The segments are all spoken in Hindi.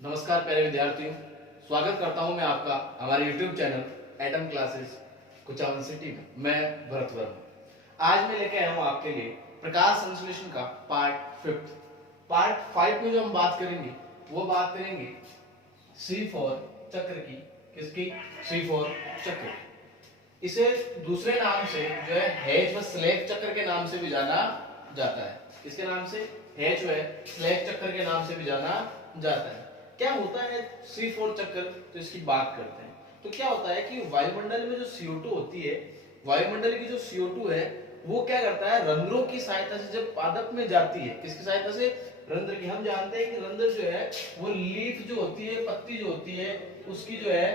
नमस्कार प्यारे विद्यार्थियों, स्वागत करता हूं मैं आपका हमारे YouTube channel atom classes Kuchaman city में। मैं भरत वर्मा। आज मैं लेके आया हूं आपके लिए प्रकाश संश्लेषण का पार्ट 5 में जो हम बात करेंगे वो बात करेंगे C4 चक्र की। किसकी? C4 चक्र। इसे दूसरे नाम से जो है हेज व स्लेक चक्र के नाम से भी जाना जाता है। किसके नाम से? हेज व स्लेक चक्र के नाम से भी जाना जाता है। क्या होता है C4 चक्र? तो इसकी बात करते हैं। तो क्या होता है कि वायुमंडल में जो CO2 होती है, वायुमंडल की जो CO2 है वो क्या करता है, रंध्रों की सहायता से जब पादप में जाती है। किसकी सहायता से? रंध्र की। हम जानते हैं कि रंध्र जो है वो लीफ जो होती है, पत्ती जो होती है, उसकी जो है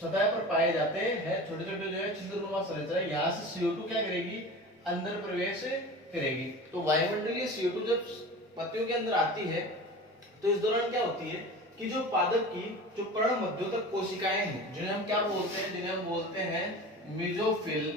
सतह पर पाए जाते हैं छोटे छोटे जो है छिद्रनुमा संरचना। यहाँ से CO2 क्या करेगी? अंदर प्रवेश करेगी। तो वायुमंडलीय CO2 जब पत्तियों के अंदर आती है तो इस दौरान क्या होती है कि जो पादप की जो पर्ण मध्योतक कोशिकाएं हैं, जिन्हें हम क्या बोलते हैं? जिन्हें हम बोलते हैं मेसोफिल।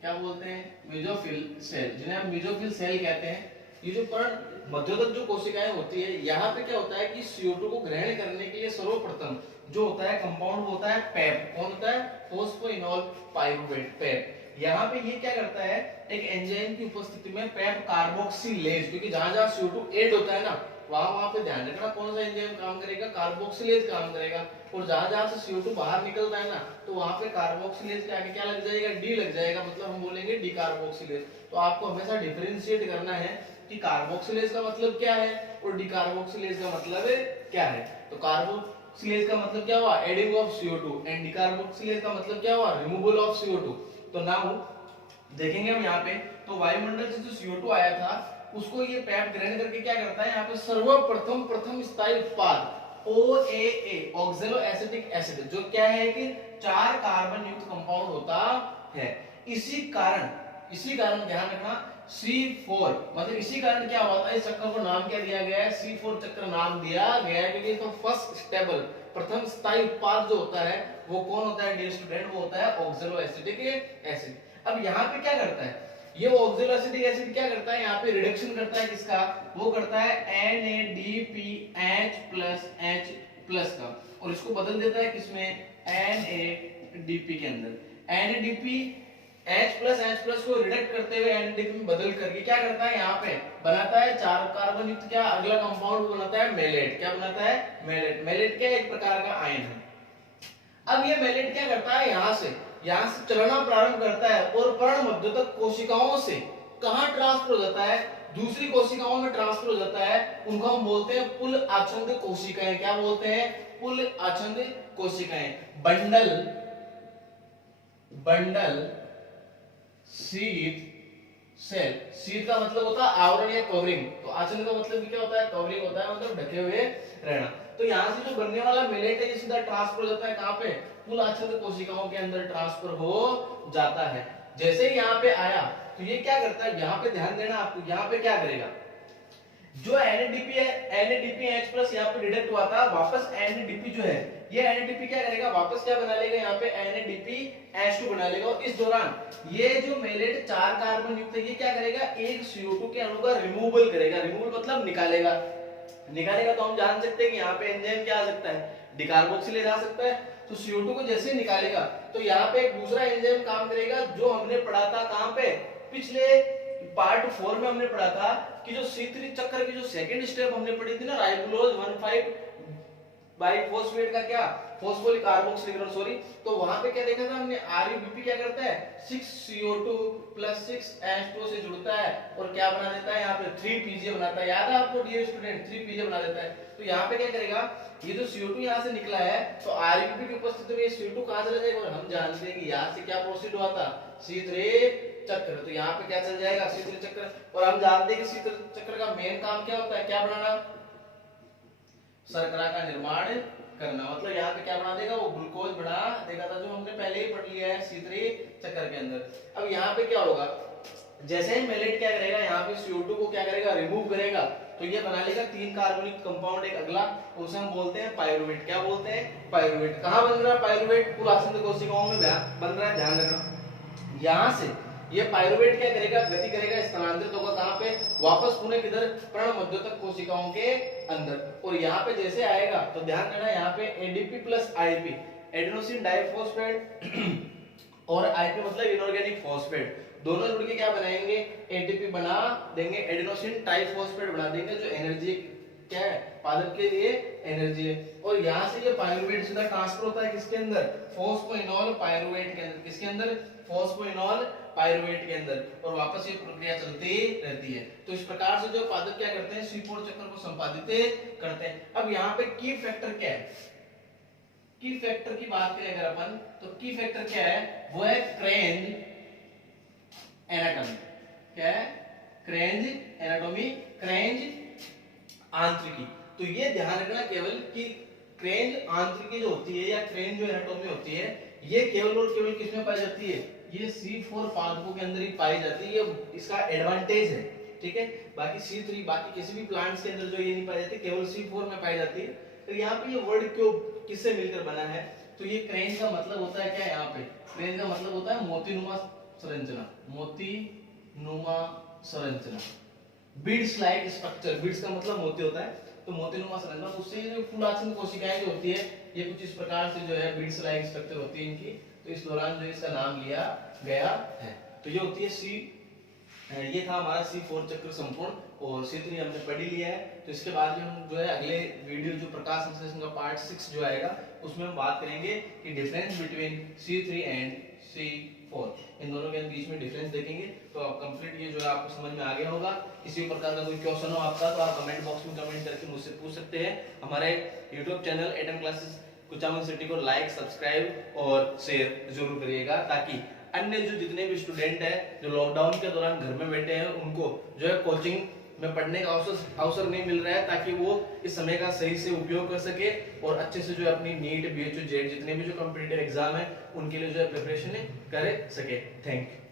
क्या बोलते हैं? मेसोफिल सेल, जिन्हें हम मेसोफिल सेल कहते हैं। ये जो पर्ण मध्योतक जो कोशिकाएं होती है, यहाँ पे क्या होता है कि CO2 को ग्रहण करने के लिए सर्वप्रथम जो होता है कंपाउंड होता है पेप। कौन होता है? फोस्फोइनोल पाइरुवेट, पेप। यहाँ पे ये क्या करता है, एक एंजाइम की उपस्थिति में पेप कार्बोक्सिलेज, क्योंकि जहां जहां CO2 ऐड होता है ना, वहां पे ध्यान रखना कौन सा एंजाइम काम करेगा? कार्बोक्सिलेज काम करेगा। और जहां जहां से CO2 बाहर निकलता है ना, तो वहां पे कार्बोक्सिलेज के आगे क्या लग जाएगा? डी लग जाएगा। मतलब हम बोलेंगे डी कार्बोक्सिलेज। तो आपको हमेशा डिफरेंशिएट करना है कि कार्बोक्सिलेज का मतलब क्या है और डी कार्बोक्सिलेज का मतलब क्या है। तो कार्बोक्सिलेज का मतलब क्या हुआ? Adding of CO2। And D carboxylase का मतलब क्या हुआ? Removal of CO2। तो नाउ देखेंगे हम यहाँ पे, तो वायुमंडल से जो CO2 आया था उसको ये पैप ग्रहण करके क्या करता है, यहाँ पे सर्वप्रथम प्रथम स्थायी उत्पाद OAA, ऑक्सैलो एसिटिक एसिड, जो क्या है कि 4 कार्बन युक्त कंपाउंड होता है। इसी कारण ध्यान रखना C4, मतलब इसी कारण क्या हुआ था, इस चक्र को नाम क्या दिया गया है? C4 चक्र नाम दिया गया है, क्योंकि तो फर्स्ट स्टेबल प्रथम स्थायी उत्पाद जो होता है वो कौन होता है डियर स्टूडेंट? वो होता है ऑक्सैलो एसिटिक एसिड। अब यहाँ पे क्या करता है ये ऑक्सैलो एसिटिक एसिड? क्या करता है यहाँ पे? रिडक्शन करता है किसका? वो करता है NADPH प्लस का, और इसको बदल देता है किसमें? NADP के अंदर। NADPH प्लस को रिडक्ट करते हुए NADP में बदल करके क्या करता है, यहाँ पे बनाता है 4 कार्बन युक्त क्या अगला कंपाउंड बनाता है? मेलेट। क्या बनाता है? मेलेट। मेलेट क्या एक प्रकार का आयन है। अब ये मेलेट क्या करता है, यहाँ से चलना प्रारंभ करता है और पर्ण मध्योतक कोशिकाओं से कहां ट्रांसफर हो जाता है? दूसरी कोशिकाओं में ट्रांसफर हो जाता है। उनको हम बोलते हैं पुल आच्छादित कोशिकाएं। क्या बोलते हैं? पुल आच्छादित कोशिकाएं। Bundle sheath cell. शीथ का मतलब होता है आवरण या कवरिंग। तो आच्छादन का मतलब क्या होता है? कवरिंग होता है, मतलब ढके हुए रहना। तो यहाँ से जो बनने वाला मिलेट है ये सीधा ट्रांसफर हो जाता है कहाँ पे? पुल आच्छादित कोशिकाओं के अंदर ट्रांसफर हो जाता है। जैसे ही यहाँ पे आया तो ये क्या करता है, यहाँ पे ध्यान देना आपको, यहाँ पे क्या करेगा, जो NADP है, NADPH प्लस यहाँ पे डिडक्ट हुआ था, वापस NADP जो है ये NADP क्या करेगा, वापस क्या बना लेगा, यहाँ पे NADPH2 बना लेगा। और इस दौरान ये जो मेलेट 4 कार्बन युक्त है ये क्या करेगा, एक CO2 के अणु का रिमूवल करेगा। रिमूवल मतलब निकालेगा। तो हम जान सकते हैं कि यहाँ पे एंजाइम क्या आ सकता है? डिकार्बोक्सिलेज आ सकता है। तो CO2 को जैसे निकालेगा तो यहाँ पे एक दूसरा एंजाइम काम करेगा, जो हमने पढ़ा था कहाँ पे? पिछले पार्ट 4 में हमने पढ़ा था कि जो C3 चक्र की जो सेकंड स्टेप हमने पढ़ी थी ना, राइबोलोज 1,5 बाइफॉस्फेट का क्या फॉस्फोरिक कार्बोक्सिलेशन, सॉरी। तो वहां पे क्या देखा था हमने, RUBP क्या करता है 6CO2 + 6H2 से जुड़ता है और क्या बना देता है यहाँ पे 3PGA बनाता है। याद है आपको डियर स्टूडेंट? 3PGA बना देता है। तो यहाँ पे क्या करेगा, ये जो CO2 यहाँ से निकला है तो RUBP की उपस्थिति में ये CO2 कहाँ चला जाएगा, और हम जानते हैं कि यहाँ से क्या प्रोसीड हुआ था, C3 चक्र। तो यहाँ पे क्या चल जाएगा, C3 चक्र। और हम जानते हैं कि C3 चक्र का मेन काम क्या होता है, क्या बनाना, शर्करा का निर्माण करना। मतलब यहाँ पे क्या बना देगा, वो ग्लूकोज बना देगा था, जो हमने पहले ही पढ़ लिया है C3 चक्र के अंदर। अब यहाँ पे क्या होगा, जैसे ही मेलेट क्या करेगा, यहाँ पे CO2 को क्या करेगा, रिमूव करेगा, तो ये बना लेगा 3 कार्बनिक कंपाउंड एक अगला, उसे हम बोलते हैं पाइरुवेट। क्या बोलते हैं? पाइरुवेट। कहाँ बन रहा है पाइरुवेट? पुल आच्छादित कोशिकाओं में बन रहा है, ध्यान रखना। ये पायरुवेट क्या करेगा, गति करेगा, स्थानांतरित होगा कहां पे, वापस पुनः किधर, प्राणमध्योतक कोशिकाओं के अंदर। और यहाँ पे जैसे आएगा तो ध्यान देना, यहाँ पे ADP plus IP, adenosine diphosphate और आईपी मतलब इनऑर्गेनिक फॉस्फेट, दोनों जुड़ के क्या बनाएंगे, एटीपी बना देंगे, एडेनोसिन ट्राइफॉस्फेट बना देंगे, जो एनर्जी क्या है, पादप के लिए एनर्जी है। और यहाँ से ये पायरुवेट सीधा ट्रांसफर होता है किसके अंदर, फॉस्फोइनॉल पायरुवेट के अंदर, किसके अंदर, फॉस्फोइनॉल पायरुवेट के अंदर, और वापस ये प्रक्रिया चलती रहती है। तो इस प्रकार से जो पादप क्या करते हैं, C4 चक्र को संपादित करते हैं। अब यहाँ पे की फैक्टर क्या है, की फैक्टर की बात करें अगर अपन, तो की फैक्टर क्या है, वो है क्रेंज एनाटॉमी। क्या है, क्रेंज एनाटॉमी, क्रेंज आंतरिकी। तो ये ध्यान रखना केवल कि क्रेंज आंतरिकी जो होती है या क्रेंज जो एनाटॉमी होती है, ये केवल और केवल किसमें पाई जाती है, ये C4 पादपों के अंदर ही पाई जाती है, ये इसका एडवांटेज है, ठीक है। बाकी C3 बाकी किसी भी प्लांट्स के अंदर जो ये नहीं पाई जाती, केवल C4 में पाई जाती है। तो यहाँ पे ये वर्ड क्यों किससे मिलकर बना है, तो ये क्रेंज का मतलब होता है क्या, यहाँ पे क्रेंज का मतलब होता है मोतीनुमा संरचना, मोतीनुमा संरचना, बीड्स लाइक स्ट्रक्चर, बीड्स का मतलब मोती होता है, तो मोतीनुमा संरचना। तो उससे जो फूलासन कोशिकाएं जो होती है, ये कुछ इस प्रकार से जो है बीड्स लाइक स्ट्रक्चर होती है इनकी, तो इस दौरान जो इसका नाम लिया गया है। तो ये होती है ये था हमारा C4 चक्र संपूर्ण, और C3 हमने पढ़ ही लिया है। तो इसके बाद में हम जो है अगले वीडियो जो प्रकाश संश्लेषण का पार्ट 6 जो आएगा, उसमें हम बात करेंगे कि difference between C3 and C4, इन दोनों के बीच में डिफरेंस देखेंगे। तो आप कंप्लीट ये जो है आपको समझ में आ गया होगा। किसी प्रकार का कोई क्वेश्चन हो आपका, तो आप कमेंट बॉक्स में कमेंट करके मुझसे पूछ सकते हैं। हमारे YouTube channel atom classes Kuchaman city को लाइक, सब्सक्राइब और शेयर जरूर करिएगा, ताकि अन्य जो जितने भी स्टूडेंट हैं जो लॉकडाउन के दौरान घर में बैठे हैं, उनको जो है कोचिंग में पढ़ने का अवसर नहीं मिल रहा है, ताकि वो इस समय का सही से उपयोग कर सके और अच्छे से जो है अपनी नीट, BHU, जेट जितने भी जो कॉम्पिटिटिव एग्जाम है उनके लिए जो है प्रिपरेशन कर सके। Thank you.